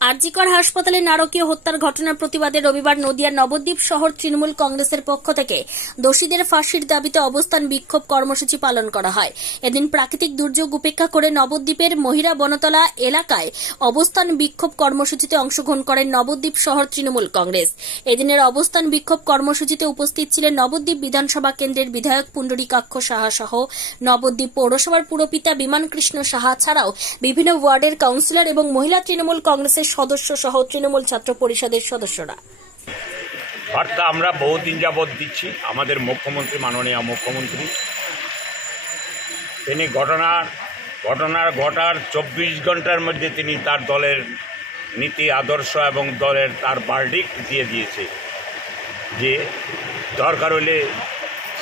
আরজিকর হাসপাতালে নারকীয় হত্যার ঘটনার প্রতিবাদে রবিবার নদিয়ার নবদ্বীপ শহর তৃণমূল কংগ্রেসের পক্ষ থেকে দোষীদের ফাঁসির দাবিতে অবস্থান বিক্ষোভ কর্মসূচি পালন করা হয়। এদিন প্রাকৃতিক দুর্যোগ উপেক্ষা করে নবদ্বীপের মহিরা বনতলা এলাকায় অবস্থান বিক্ষোভ কর্মসূচিতে অংশগ্রহণ করেন নবদ্বীপ শহর তৃণমূল কংগ্রেস। এদিনের অবস্থান বিক্ষোভ কর্মসূচিতে উপস্থিত ছিলেন নবদ্বীপ বিধানসভা কেন্দ্রের বিধায়ক পুণ্ডরীকাক্ষ সাহা সহ নবদ্বীপ পৌরসভার পুরপিতা বিমান কৃষ্ণ সাহা ছাড়াও বিভিন্ন ওয়ার্ডের কাউন্সিলর এবং মহিলা তৃণমূল কংগ্রেসের সদস্য সহ তৃণমূল ছাত্র পরিষদের সদস্যরা। বার্তা আমরা বহুদিন যাবৎ দিচ্ছি। আমাদের মুখ্যমন্ত্রী, মাননীয় মুখ্যমন্ত্রী। তিনি ঘটনার ঘটনার ঘটার চব্বিশ ঘণ্টার মধ্যে তিনি তার দলের নীতি, আদর্শ এবং দলের তার বার্ডিক দিয়ে দিয়েছে যে দরকার হলে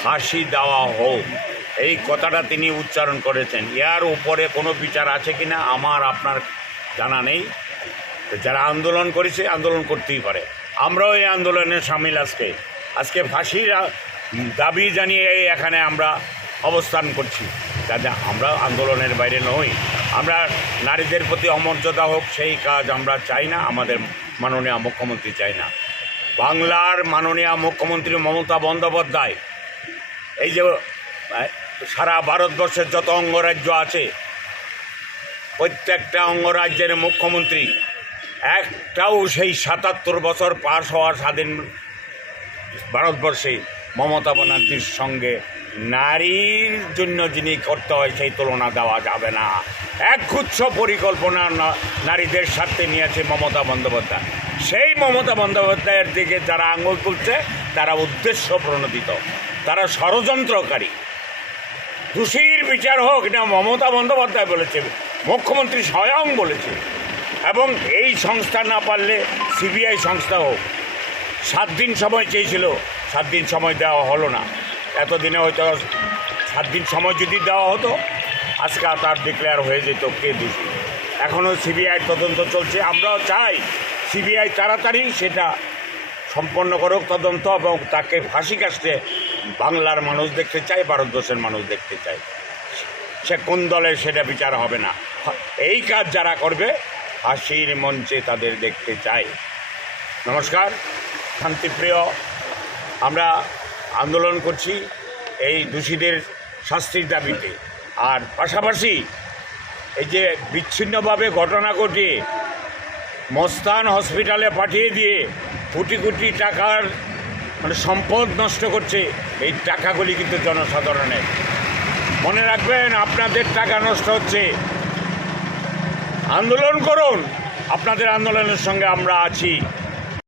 ফাঁসি দেওয়া হোক। এই কথাটা তিনি উচ্চারণ করেছেন। ইয়ার উপরে কোনো বিচার আছে কি না আমার আপনার জানা নেই। তো যারা আন্দোলন করেছে, আন্দোলন করতেই পারে। আমরাও এই আন্দোলনে সামিল আজকে। আজকে ফাঁসির দাবি জানিয়ে এখানে আমরা অবস্থান করছি। যাতে আমরা আন্দোলনের বাইরে নই। আমরা নারীদের প্রতি অমর্যাদা হোক, সেই কাজ আমরা চাই না, আমাদের মাননীয় মুখ্যমন্ত্রী চাই না। বাংলার মাননীয় মুখ্যমন্ত্রী মমতা বন্দ্যোপাধ্যায়, এই যে সারা ভারতবর্ষের যত অঙ্গরাজ্য আছে, প্রত্যেকটা অঙ্গরাজ্যের মুখ্যমন্ত্রী একটাও সেই সাতাত্তর বছর পাশ হওয়ার স্বাধীন ভারতবর্ষে মমতা ব্যানার্জির সঙ্গে নারীর জন্য যিনি করতে হয় সেই তুলনা দেওয়া যাবে না। এক একগুচ্ছ পরিকল্পনা নারীদের স্বার্থে নিয়েছে মমতা বন্দ্যোপাধ্যায়। সেই মমতা বন্দ্যোপাধ্যায়ের দিকে যারা আঙুল তুলছে, তারা উদ্দেশ্য প্রণোদিত। তারা ষড়যন্ত্রকারী। দোষীর বিচার হোক, এটা মমতা বন্দ্যোপাধ্যায় বলেছে, মুখ্যমন্ত্রী স্বয়ং বলেছে। এবং এই সংস্থা না পারলে সিবিআই সংস্থা হোক। সাত দিন সময় চেয়েছিল, সাত দিন সময় দেওয়া হলো না। এতদিনে হয়তো সাত দিন সময় যদি দেওয়া হতো, আজকে তার ডিক্লেয়ার হয়ে যেত কে দোষী এখনও সিবিআই তদন্ত চলছে। আমরাও চাই সিবিআই তাড়াতাড়ি সেটা সম্পন্ন করুক তদন্ত এবং তাকে ফাঁসি কাটতে বাংলার মানুষ দেখতে চায়, ভারতবর্ষের মানুষ দেখতে চায়। সে কোন দলের সেটা বিচার হবে না। এই কাজ যারা করবে ফাঁসির মঞ্চে তাদের দেখতে চাই। নমস্কার, শান্তিপ্রিয়, আমরা আন্দোলন করছি এই দোষীদের শাস্তির দাবিতে। আর পাশাপাশি এই যে বিচ্ছিন্নভাবে ঘটনা ঘটিয়ে মস্তান হসপিটালে পাঠিয়ে দিয়ে কোটি কোটি টাকার মানে সম্পদ নষ্ট করছে, এই টাকাগুলি কিন্তু জনসাধারণের। মনে রাখবেন, আপনাদের টাকা নষ্ট হচ্ছে আন্দোলন করুন। আপনাদের আন্দোলনের সঙ্গে আমরা আছি।